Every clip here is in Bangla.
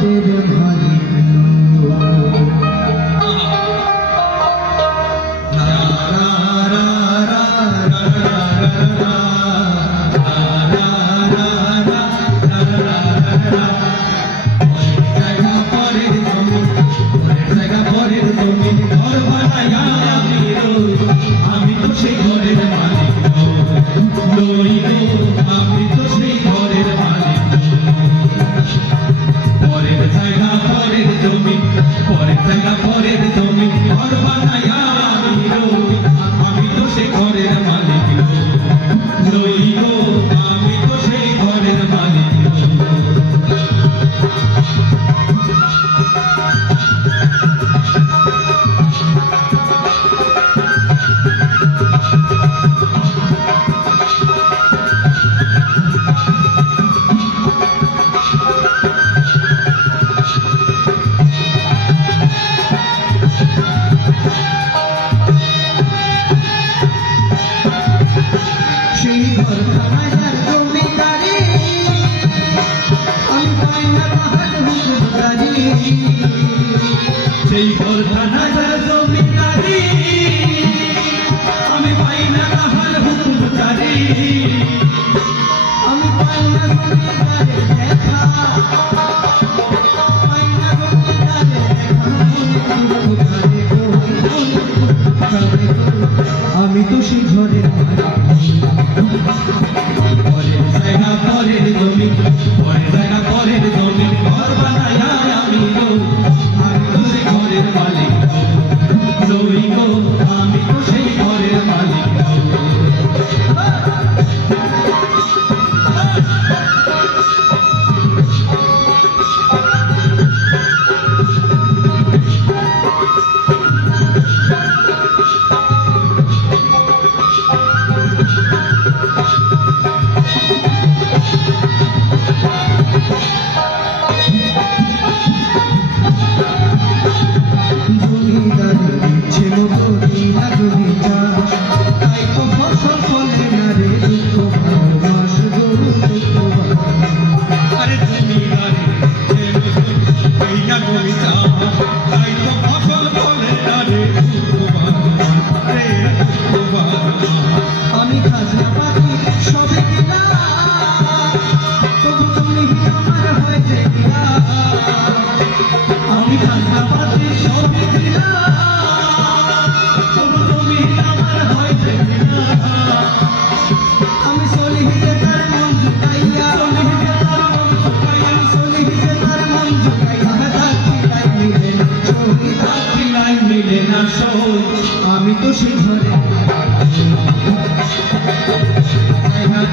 Baby. ঝরে পরের জায়গা পরের জমি পরের জায়গা পরের জমি ঘর বানায়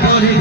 করে।